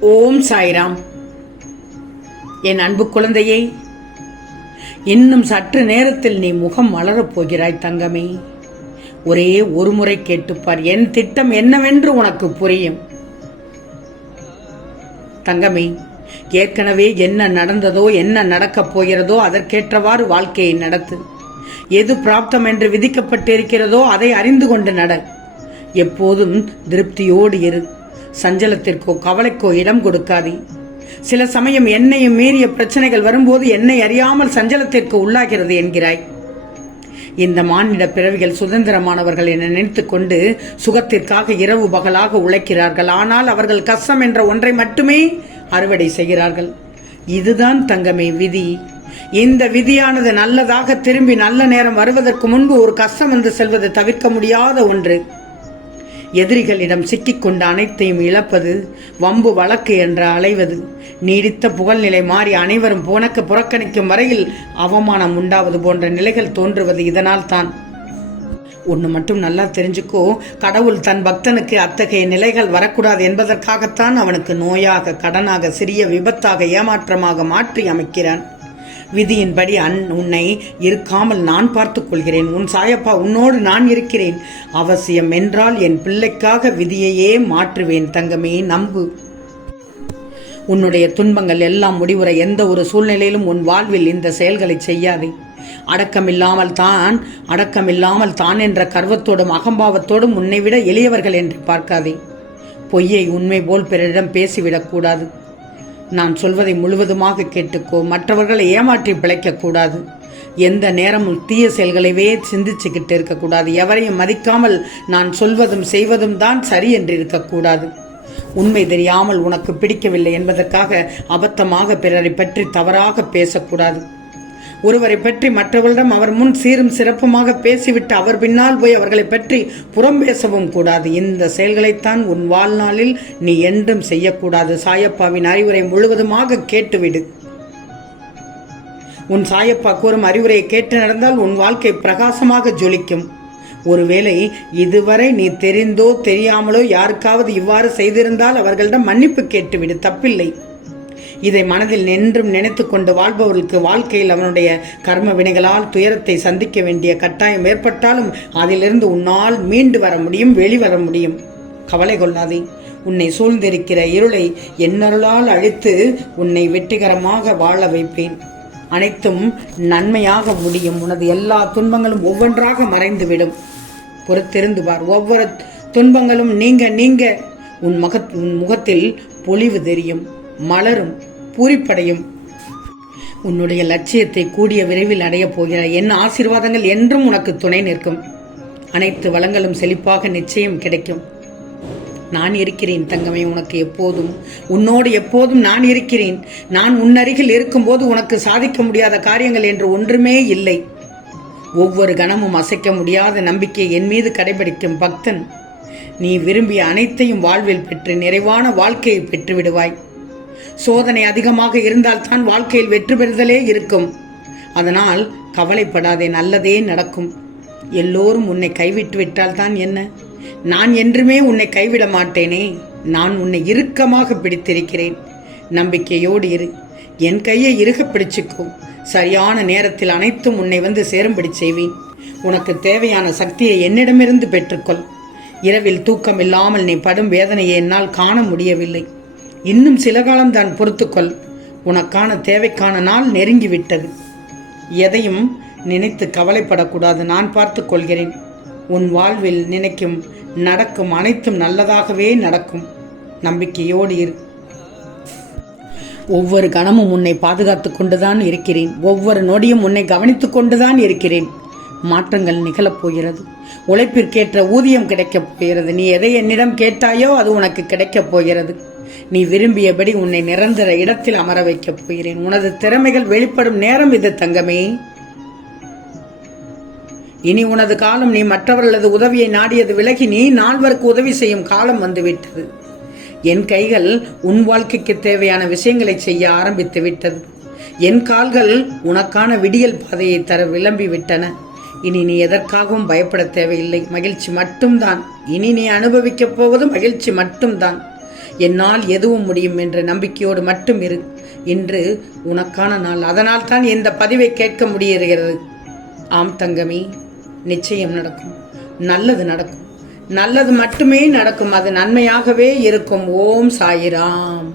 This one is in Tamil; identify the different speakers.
Speaker 1: ஓம் சாய்ராம். என் அன்பு குழந்தையே இன்னும் சற்று நேரத்தில் நீ முகம் மலரப் போகிறாய் தங்கமே. ஒரே ஒரு முறை கேட்டுப்பார். என் திட்டம் என்னவென்று உனக்கு புரியும். தங்கமே ஏற்கனவே என்ன நடந்ததோ என்ன நடக்கப் போகிறதோ அதற்கேற்றவாறு வாழ்க்கையை நடத்து. எது பிராப்தம் என்று விதிக்கப்பட்டிருக்கிறதோ அதை அறிந்து கொண்டு நட. எப்போதும் திருப்தியோடு இரு. சஞ்சலத்திற்கோ கவலைக்கோ இடம் கொடுக்காதே. சில சமயம் என்னையும் மீறிய பிரச்சனைகள் வரும்போது என்னை அறியாமல் சஞ்சலத்திற்கு உள்ளாகிறது என்கிறாய். இந்த மானிட பிறவிகள் சுதந்திரமானவர்கள் என நினைத்துக்கொண்டு சுகத்திற்காக இரவு பகலாக உழைக்கிறார்கள். ஆனால் அவர்கள் கஷ்டம் என்ற ஒன்றை மட்டுமே அறுவடை செய்கிறார்கள். இதுதான் தங்கமே விதி. இந்த விதியானது நல்லதாக திரும்பி நல்ல நேரம் வருவதற்கு முன்பு ஒரு கஷ்டம் வந்து செல்வது தவிர்க்க முடியாத ஒன்று. எதிரிகளிடம் சிக்கிக்கொண்ட அனைத்தையும் இழப்பது வம்பு வழக்கு என்று அலைவது நீடித்த புகழ்நிலை மாறி அனைவரும் புனக்கு புறக்கணிக்கும் வரையில் அவமானம் உண்டாவது போன்ற நிலைகள் தோன்றுவது இதனால் தான் ஒன்று மட்டும் நல்லா தெரிஞ்சுக்கோ கடவுள் தன் பக்தனுக்கு அத்தகைய நிலைகள் வரக்கூடாது என்பதற்காகத்தான் அவனுக்கு நோயாக கடனாக சிறிய விபத்தாக ஏமாற்றமாக மாற்றி அமைக்கிறான். விதியின்படி அன் உன்னை இருக்காமல் நான் பார்த்து கொள்கிறேன் உன் சாயப்பா உன்னோடு நான் இருக்கிறேன். அவசியம் என்றால் என் பிள்ளைக்காக விதியையே மாற்றுவேன் தங்கமே நம்பு. உன்னுடைய துன்பங்கள் எல்லாம் முடிவுற எந்த ஒரு சூழ்நிலையிலும் உன் வாழ்வில் இந்த செயல்களை செய்யாதே. அடக்கமில்லாமல் தான் அடக்கமில்லாமல் தான் என்ற கர்வத்தோடும் அகம்பாவத்தோடும் உன்னை விட எளியவர்கள் என்று பார்க்காதே. பொய்யை உண்மை போல் பிறரிடம் பேசிவிடக்கூடாது நான் சொல்வதை முழுவதுமாக கேட்டுக்கோ. மற்றவர்களை ஏமாற்றி பிழைக்கக்கூடாது எந்த நேரமும் தீய செயல்களைவே சிந்திச்சுக்கிட்டு இருக்கக்கூடாது. எவரையும் மதிக்காமல் நான் சொல்வதும் செய்வதும் தான் சரி என்று இருக்கக்கூடாது. உண்மை தெரியாமல் உனக்கு பிடிக்கவில்லை என்பதற்காக அபத்தமாக பிறரை பற்றி தவறாக பேசக்கூடாது. ஒருவரை பற்றி மற்றவர்களிடம் அவர் முன் சீரும் சிறப்புமாக பேசிவிட்டு அவர் பின்னால் போய் அவர்களை பற்றி புறம் பேசவும் கூடாது. இந்த செயல்களைத்தான் உன் வாழ்நாளில் நீ என்றும் செய்யக்கூடாது. சாயப்பாவின் அறிவுரை முழுவதுமாக கேட்டுவிடு. உன் சாயப்பா கூறும் அறிவுரையை கேட்டு நடந்தால் உன் வாழ்க்கை பிரகாசமாக ஜொலிக்கும். ஒருவேளை இதுவரை நீ தெரிந்தோ தெரியாமலோ யாருக்காவது இவ்வாறு செய்திருந்தால் அவர்களிடம் மன்னிப்பு கேட்டுவிடு. தப்பில்லை. இதை மனதில் நின்றும் நினைத்து கொண்டு வாழ்பவர்களுக்கு வாழ்க்கையில் அவனுடைய கர்ம வினைகளால் துயரத்தை சந்திக்க வேண்டிய கட்டாயம் ஏற்பட்டாலும் அதிலிருந்து உன்னால் மீண்டு வர முடியும் வெளிவர முடியும். கவலை கொள்ளாதே. உன்னை சூழ்ந்திருக்கிற இருளை என்னருளால் அழித்து உன்னை வெற்றிகரமாக வாழ வைப்பேன். அனைத்தும் நன்மையாக முடியும். உனது எல்லா துன்பங்களும் ஒவ்வொன்றாக மறைந்துவிடும். பொறுத்திருந்து பார். ஒவ்வொரு துன்பங்களும் நீங்க நீங்க. உன் முகத் உன் முகத்தில் பொலிவு தெரியும். மலரும் பூரிப்படையும். உன்னுடைய லட்சியத்தை கூடிய விரைவில் அடையப் போகிறாய் என் ஆசீர்வாதங்கள் என்றும் உனக்கு துணை நிற்கும். அனைத்து வளங்களும் செழிப்பாக நிச்சயம் கிடைக்கும். நான் இருக்கிறேன் தங்கமே உனக்கு எப்போதும். உன்னோடு எப்போதும் நான் இருக்கிறேன். நான் உன்னருகில் இருக்கும்போது உனக்கு சாதிக்க முடியாத காரியங்கள் என்று ஒன்றுமே இல்லை. ஒவ்வொரு கணமும் அசைக்க முடியாத நம்பிக்கை என் மீது கடைபிடிக்கும் பக்தன். நீ விரும்பிய அனைத்தையும் வாழ்வில் பெற்று நிறைவான வாழ்க்கையை பெற்று விடுவாய் சோதனை அதிகமாக இருந்தால்தான் வாழ்க்கையில் வெற்றி பெறுதலே இருக்கும். அதனால் கவலைப்படாதே நல்லதே நடக்கும். எல்லோரும் உன்னை கைவிட்டு விட்டால் தான் என்ன? நான் என்றுமே உன்னை கைவிட மாட்டேனே. நான் உன்னை இறுக்கமாக பிடித்திருக்கிறேன். நம்பிக்கையோடு இரு. என் கையை இறுக பிடிச்சுக்கோ. சரியான நேரத்தில் அனைத்தும் உன்னை வந்து சேரும்படி செய்வேன். உனக்கு தேவையான சக்தியை என்னிடமிருந்து பெற்றுக்கொள். இரவில் தூக்கம் இல்லாமல் நீ படும் வேதனையை என்னால் காண முடியவில்லை. இன்னும் சில காலம் தான் பொறுத்துக்கொள். உனக்கான தேவைக்கான நாள் நெருங்கிவிட்டது. எதையும் நினைத்து கவலைப்படக்கூடாது நான் பார்த்து கொள்கிறேன். உன் வாழ்வில் நினைக்கும் நடக்கும் அனைத்தும் நல்லதாகவே நடக்கும். நம்பிக்கையோடு இரு. ஒவ்வொரு கணமும் உன்னை பாதுகாத்து கொண்டுதான் இருக்கிறேன். ஒவ்வொரு நொடியும் உன்னை கவனித்துக் கொண்டுதான் இருக்கிறேன். மாற்றங்கள் நிகழப் போகிறது. உழைப்பிற்கேற்ற ஊதியம் கிடைக்கப் போகிறது. நீ எதை என்னிடம் கேட்டாயோ அது உனக்கு கிடைக்கப் போகிறது. நீ விரும்பியபடி உன்னை நிரந்தர இடத்தில் அமர வைக்கப் போகிறேன். உனது திறமைகள் வெளிப்படும் நேரம் இது தங்கமே. இனி உனது காலம் நீ மற்றவர்களது உதவியை நாடியது விலகி நீ நால்வருக்கு உதவி செய்யும் காலம் வந்துவிட்டது. என் கைகள் உன் வாழ்க்கைக்கு தேவையான விஷயங்களை செய்ய ஆரம்பித்து விட்டது. என் கால்கள் உனக்கான விடியல் பாதையை தர விளம்பி விட்டன. இனி நீ எதற்காகவும் பயப்பட தேவையில்லை. மகிழ்ச்சி மட்டும்தான். இனி நீ அனுபவிக்கப் போவது மகிழ்ச்சி மட்டும்தான். என்னால் எதுவும் முடியும் என்ற நம்பிக்கையோடு மட்டும் இரு இன்று உனக்கான நாள். அதனால் தான் இந்த பதிவை கேட்க முடிகிறது ஆம் தங்கமே நிச்சயம் நடக்கும். நல்லது நடக்கும். நல்லது மட்டுமே நடக்கும். அது நன்மையாகவே இருக்கும். ஓம் சாயிராம்.